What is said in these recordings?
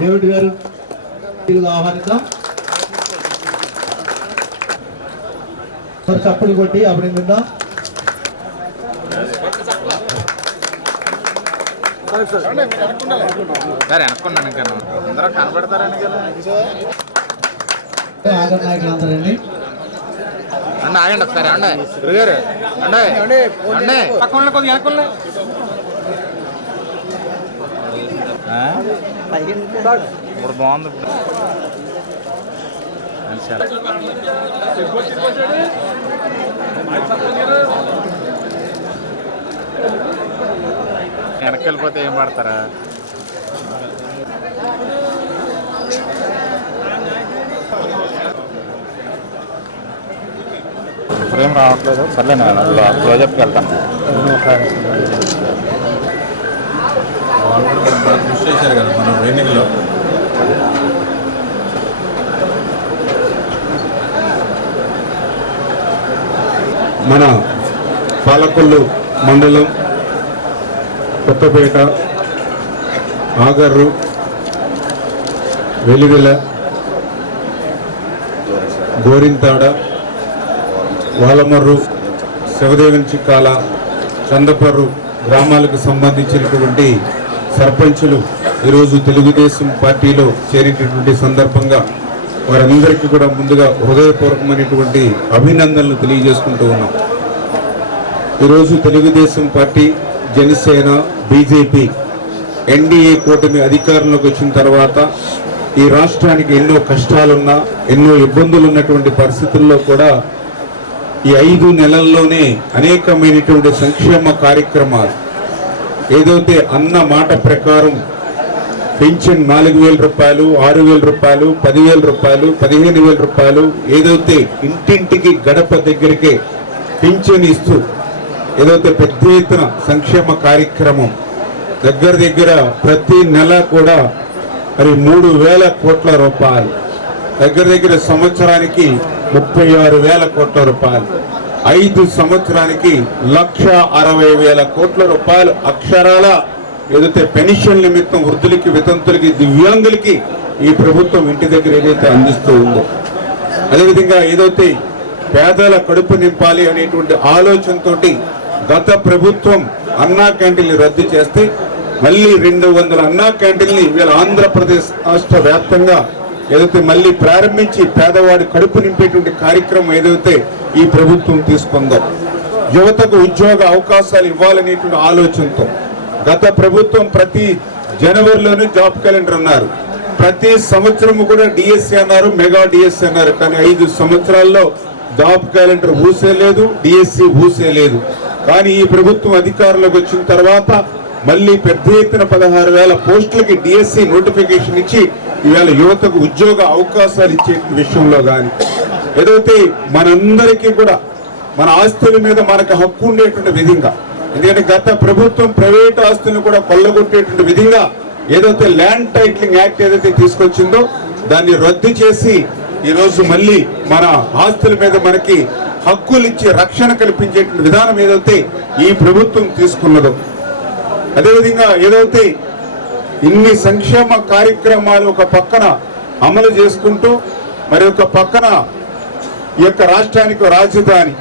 David గారు ఆహ్వానిద్దాం. చప్పులు కొట్టి అభినందిద్దాం. ఆగర్ నాయకులు అందరండి ఆగండి ఒకసారి అండి ఇప్పుడు బాగుంది. వెనక్కి వెళ్ళిపోతే ఏం పడతారా? ఇప్పుడేం రావట్లేదు. సర్లే నేను ప్రాజెక్ట్కి వెళ్తాను. కృషి చేశారు కదా మనం ట్రైనింగ్లో. మన పాలకొల్లు మండలం కొత్తపేట, ఆగర్రు, వెలివెల, గోరింతాడ, వాలమర్రు, శివదేవన్ చిక్కాల, చందపర్రు గ్రామాలకు సంబంధించినటువంటి సర్పంచులు ఈరోజు తెలుగుదేశం పార్టీలో చేరేటటువంటి సందర్భంగా వారందరికీ కూడా ముందుగా హృదయపూర్వకమైనటువంటి అభినందనలు తెలియజేసుకుంటూ ఉన్నాం. ఈరోజు Telugu Desam party, Janasena, BJP NDA కూటమి అధికారంలోకి వచ్చిన తర్వాత ఈ రాష్ట్రానికి ఎన్నో కష్టాలున్నా, ఎన్నో ఇబ్బందులు ఉన్నటువంటి పరిస్థితుల్లో కూడా ఈ 5 నెలల్లోనే అనేకమైనటువంటి సంక్షేమ కార్యక్రమాలు ఏదైతే అన్న మాట ప్రకారం పెన్షన్ 4,000 రూపాయలు, 6,000 రూపాయలు, 10,000 రూపాయలు, 15,000 రూపాయలు ఏదైతే ఇంటింటికి గడప దగ్గరికే పెన్షన్ ఇస్తూ ఏదైతే పెద్ద ఎత్తున సంక్షేమ కార్యక్రమం దగ్గర ప్రతి నెల కూడా మరి 3,000 కోట్ల రూపాయలు, దగ్గర సంవత్సరానికి 36,000 కోట్ల రూపాయలు, 5 సంవత్సరానికి 1,60,000 కోట్ల రూపాయలు అక్షరాల ఏదైతే పెన్షన్ నిమిత్తం వృద్ధులకి, వితంతులకి, దివ్యాంగులకి ఈ ప్రభుత్వం ఇంటి దగ్గర ఏదైతే అందిస్తూ ఉందో, అదేవిధంగా ఏదైతే పేదల కడుపు నింపాలి అనేటువంటి ఆలోచనతోటి గత ప్రభుత్వం అన్నా క్యాంటీన్లు రద్దు చేస్తే మళ్ళీ 200 అన్నా క్యాంటీన్ని వీళ్ళ ఆంధ్రప్రదేశ్ రాష్ట్ర వ్యాప్తంగా ఏదైతే మళ్ళీ ప్రారంభించి పేదవాడి కడుపు నింపేటువంటి కార్యక్రమం ఏదైతే ఈ ప్రభుత్వం తీసుకుందో, యువతకు ఉద్యోగ అవకాశాలు ఇవ్వాలనేటువంటి ఆలోచనతో గత ప్రభుత్వం ప్రతి జనవరిలోనూ జాబ్ క్యాలెండర్ అన్నారు, ప్రతి సంవత్సరము కూడా డిఎస్సి అన్నారు, మెగా డిఎస్సి అన్నారు. కానీ 5 సంవత్సరాల్లో జాబ్ క్యాలెండర్ ఊసే లేదు, డిఎస్సి ఊసే లేదు. కానీ ఈ ప్రభుత్వం అధికారంలోకి వచ్చిన తర్వాత మళ్ళీ పెద్ద ఎత్తున 16,000 పోస్టులకి డిఎస్సి నోటిఫికేషన్ ఇచ్చి ఇవాళ యువతకు ఉద్యోగ అవకాశాలు ఇచ్చే విషయంలో కానీ ఏదైతే మనందరికీ కూడా మన ఆస్తుల మీద మనకు హక్కు ఉండేటువంటి విధంగా, ఎందుకంటే గత ప్రభుత్వం ప్రైవేట్ ఆస్తులను కూడా కొల్లగొట్టేటువంటి విధంగా ఏదైతే ల్యాండ్ టైటిలింగ్ యాక్ట్ ఏదైతే తీసుకొచ్చిందో దాన్ని రద్దు చేసి ఈరోజు మళ్ళీ మన ఆస్తుల మీద మనకి హక్కులు ఇచ్చి రక్షణ కల్పించేటువంటి విధానం ఏదైతే ఈ ప్రభుత్వం తీసుకున్నదో, అదేవిధంగా ఏదైతే ఇన్ని సంక్షేమ కార్యక్రమాలు ఒక పక్కన అమలు చేసుకుంటూ మరి ఒక పక్కన ఈ యొక్క రాష్ట్రానికి రాజధాని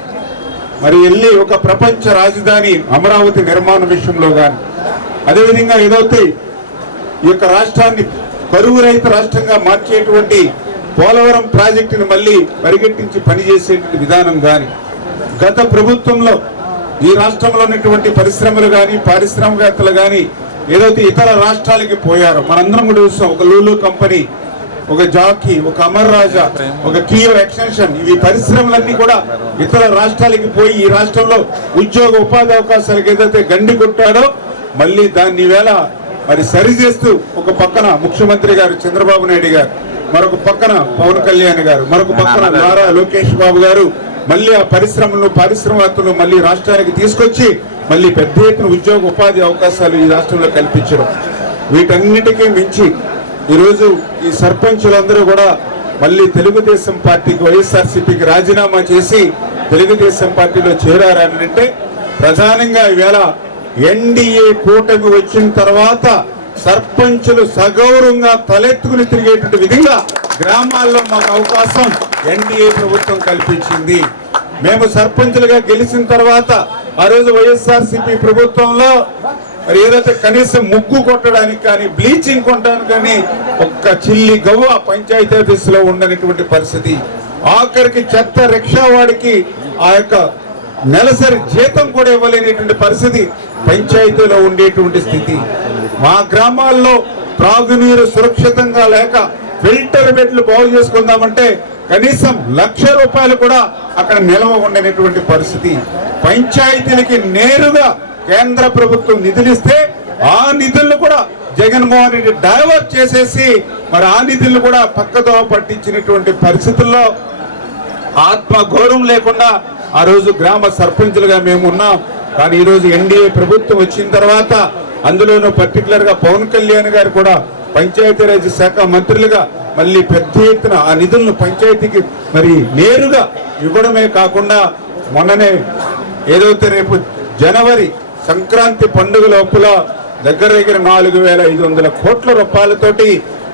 మరి వెళ్ళి ఒక ప్రపంచ రాజధాని అమరావతి నిర్మాణ విషయంలో కానీ, అదేవిధంగా ఏదైతే ఈ యొక్క రాష్ట్రాన్ని కరువు రహిత రాష్ట్రంగా మార్చేటువంటి పోలవరం ప్రాజెక్టును మళ్ళీ పరిగెట్టించి పనిచేసేటువంటి విధానం కానీ, గత ప్రభుత్వంలో ఈ రాష్ట్రంలో ఉన్నటువంటి పరిశ్రమలు కానీ, పారిశ్రామికవేత్తలు కానీ ఏదైతే ఇతర రాష్ట్రాలకి పోయారో మనందరం కూడా చూస్తాం. ఒక లూలు కంపెనీ, ఒక జాకీ, ఒక అమర్ రాజా, ఒక కియో ఎక్స్టెన్షన్, ఇవి పరిశ్రమలన్నీ కూడా ఇతర రాష్ట్రాలకి పోయి ఈ రాష్ట్రంలో ఉద్యోగ ఉపాధి అవకాశాలకు ఏదైతే గండి కొట్టాడో మళ్ళీ దాన్ని వేళ మరి సరిచేస్తూ ఒక పక్కన ముఖ్యమంత్రి గారు చంద్రబాబు నాయుడు గారు, మరొక పక్కన పవన్ కళ్యాణ్ గారు, మరొక పక్కన నారా లోకేష్ బాబు గారు మళ్ళీ ఆ పరిశ్రమలను, పారిశ్రామికవేత్తలు మళ్ళీ రాష్ట్రానికి తీసుకొచ్చి మళ్ళీ పెద్ద ఎత్తున ఉద్యోగ ఉపాధి అవకాశాలు ఈ రాష్ట్రంలో కల్పించడం, వీటన్నిటికీ మించి ఈరోజు ఈ సర్పంచులందరూ కూడా మళ్ళీ తెలుగుదేశం పార్టీకి, వైఎస్ఆర్సీపీకి రాజీనామా చేసి తెలుగుదేశం పార్టీలో చేరారని అంటే ప్రధానంగా ఈవేళ ఎన్డీఏ కూటమి వచ్చిన తర్వాత సర్పంచులు సగౌరవంగా తలెత్తుకుని తిరిగేటువంటి విధంగా గ్రామాల్లో మాకు అవకాశం ఎన్డీఏ ప్రభుత్వం కల్పించింది. మేము సర్పంచులుగా గెలిచిన తర్వాత ఆ రోజు వైఎస్ఆర్సీపీ ప్రభుత్వంలో మరి ఏదైతే కనీసం ముగ్గు కొట్టడానికి కానీ, బ్లీచింగ్ కొట్టడానికి కానీ ఒక్క చిల్లి గవ్వ పంచాయతీ ఆఫీసులో ఉండనటువంటి పరిస్థితి. ఆఖరికి చెత్త రిక్షా వాడికి ఆ యొక్క నెలసరి జీతం కూడా ఇవ్వలేనటువంటి పరిస్థితి పంచాయతీలో ఉండేటువంటి స్థితి. మా గ్రామాల్లో త్రాగునీరు సురక్షితంగా లేక ఫిల్టర్ బెడ్లు బాగు చేసుకుందామంటే కనీసం ₹1,00,000 కూడా అక్కడ నిల్వ ఉండనటువంటి పరిస్థితి. పంచాయతీలకి నేరుగా కేంద్ర ప్రభుత్వం నిధులిస్తే ఆ నిధులను కూడా జగన్మోహన్ రెడ్డి డైవర్ట్ చేసేసి మరి ఆ నిధులను కూడా పక్కదో పట్టించినటువంటి పరిస్థితుల్లో ఆత్మ గౌరవం లేకుండా ఆ రోజు గ్రామ సర్పంచులుగా మేము ఉన్నాం. కానీ ఈరోజు ఎన్డీఏ ప్రభుత్వం వచ్చిన తర్వాత అందులోనూ పర్టికులర్ గా పవన్ కళ్యాణ్ గారు కూడా పంచాయతీరాజ్ శాఖ మంత్రులుగా మళ్ళీ పెద్ద ఎత్తున ఆ నిధులను పంచాయతీకి మరి నేరుగా ఇవ్వడమే కాకుండా మొన్ననే ఏదైతే రేపు జనవరి సంక్రాంతి పండుగ లోపల దగ్గర 4,500 కోట్ల రూపాయలతోటి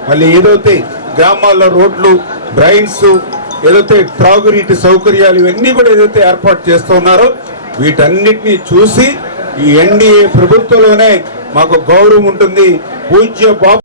మళ్ళీ ఏదైతే గ్రామాల్లో రోడ్లు, డ్రైన్స్, ఏదైతే త్రాగునీటి సౌకర్యాలు ఇవన్నీ కూడా ఏదైతే ఏర్పాటు చేస్తూ ఉన్నారో వీటన్నిటినీ చూసి ఈ ఎన్డీఏ ప్రభుత్వంలోనే మాకు గౌరవం ఉంటుంది. పూజ్య బాబు